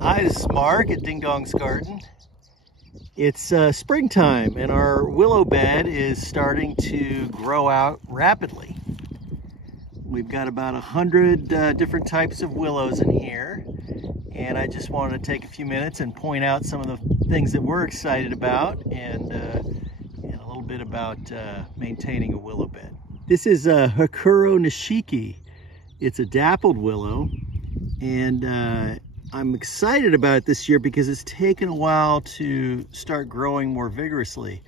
Hi, this is Mark at Ding Dong's Garden. It's springtime and our willow bed is starting to grow out rapidly. We've got about 100 different types of willows in here, and I just wanted to take a few minutes and point out some of the things that we're excited about and a little bit about maintaining a willow bed. This is Hakuro Nishiki. It's a dappled willow, and I'm excited about it this year because it's taken a while to start growing more vigorously.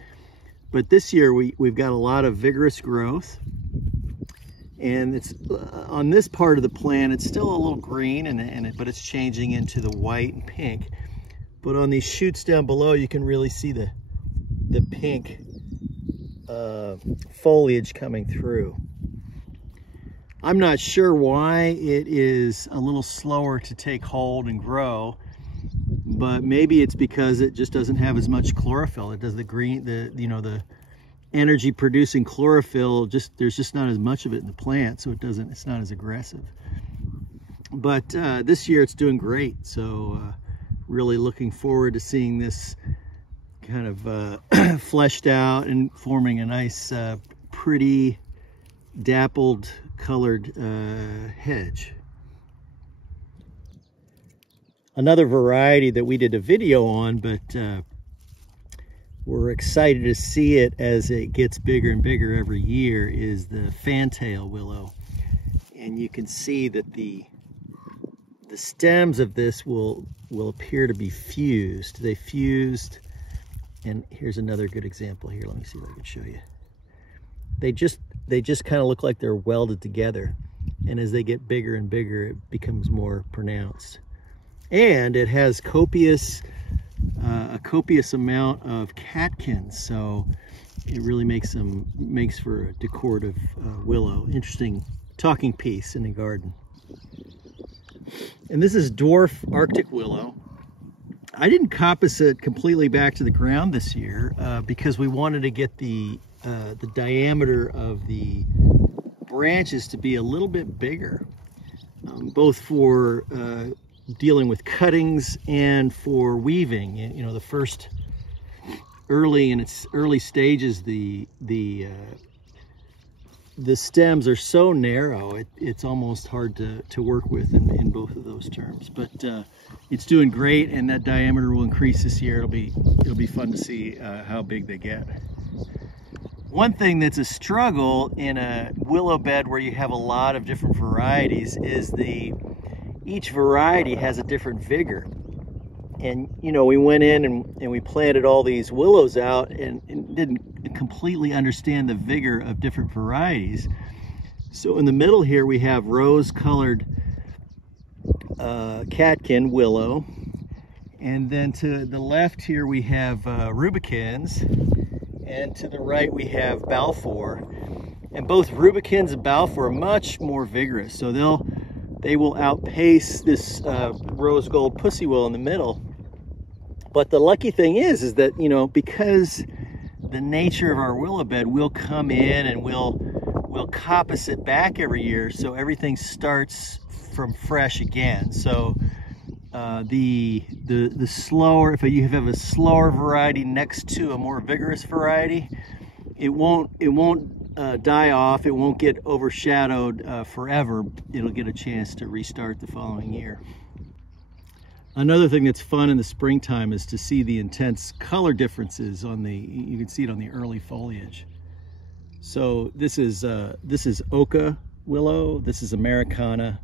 But this year we've got a lot of vigorous growth, and it's on this part of the plant it's still a little green, but it's changing into the white and pink. But on these shoots down below you can really see the pink foliage coming through. I'm not sure why it is a little slower to take hold and grow, but maybe it's because it just doesn't have as much chlorophyll. It does the energy producing chlorophyll, there's just not as much of it in the plant, so it's not as aggressive. But this year it's doing great, so really looking forward to seeing this kind of fleshed out and forming a nice pretty dappled colored hedge. Another variety that we did a video on, but we're excited to see it as it gets bigger and bigger every year, is the Fantail willow. And you can see that the stems of this will appear to be fused. They fused, and here's another good example here. Let me see if I can show you. They just kind of look like they're welded together, and as they get bigger and bigger it becomes more pronounced. And it has a copious amount of catkins, so it really makes for a decorative willow. Interesting talking piece in the garden. And this is Dwarf Arctic willow. I didn't coppice it completely back to the ground this year because we wanted to get the diameter of the branches to be a little bit bigger, both for dealing with cuttings and for weaving. You know, the first in its early stages, the stems are so narrow it's almost hard to work with in both of those terms. But it's doing great, and that diameter will increase this year. It'll be fun to see how big they get. One thing that's a struggle in a willow bed where you have a lot of different varieties is each variety has a different vigor. And you know, we went in and we planted all these willows out and didn't completely understand the vigor of different varieties. So in the middle here we have rose-colored catkin willow, and then to the left here we have Rubykins. And to the right we have Balfour, and both Rubykins and Balfour are much more vigorous, so they will outpace this rose gold pussy willow in the middle. But the lucky thing is that, you know, because the nature of our willow bed, we'll come in and we'll coppice it back every year, so everything starts from fresh again. So the slower, if you have a slower variety next to a more vigorous variety, it won't die off, it won't get overshadowed forever. It'll get a chance to restart the following year. Another thing that's fun in the springtime is to see the intense color differences you can see it on the early foliage. So this is Oka willow, this is Americana,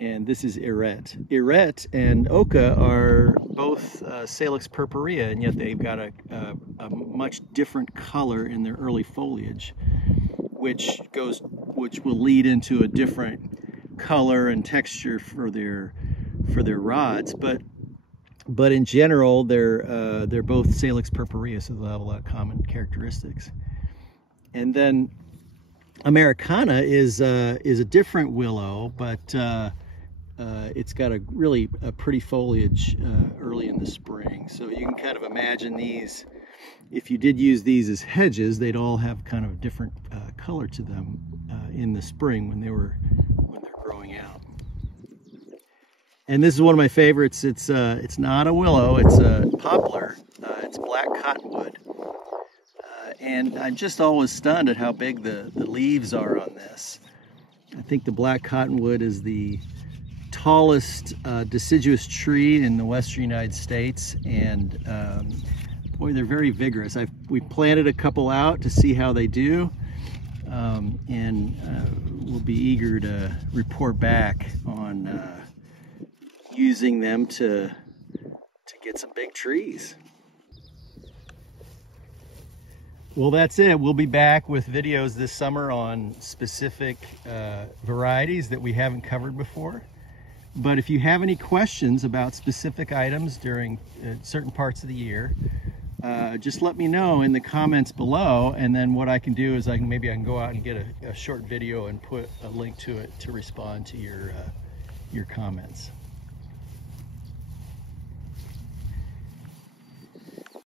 and this is Irette. Irette and Oka are both Salix purpurea, and yet they've got a much different color in their early foliage, which will lead into a different color and texture for their rods. But in general, they're both Salix purpurea, so they'll have a lot of common characteristics. And then Americana is a different willow, but it's got a pretty foliage early in the spring. So you can kind of imagine these, if you did use these as hedges, they'd all have kind of a different color to them in the spring when they're growing out. And this is one of my favorites. It's not a willow, it's a poplar. It's black cottonwood. And I'm just always stunned at how big the leaves are on this. I think the black cottonwood is the tallest deciduous tree in the western United States, and boy, they're very vigorous. We planted a couple out to see how they do, and we'll be eager to report back on using them to get some big trees. Well, that's it. We'll be back with videos this summer on specific varieties that we haven't covered before. But if you have any questions about specific items during certain parts of the year, just let me know in the comments below, and then what I can do is maybe I can go out and get a short video and put a link to it to respond to your comments.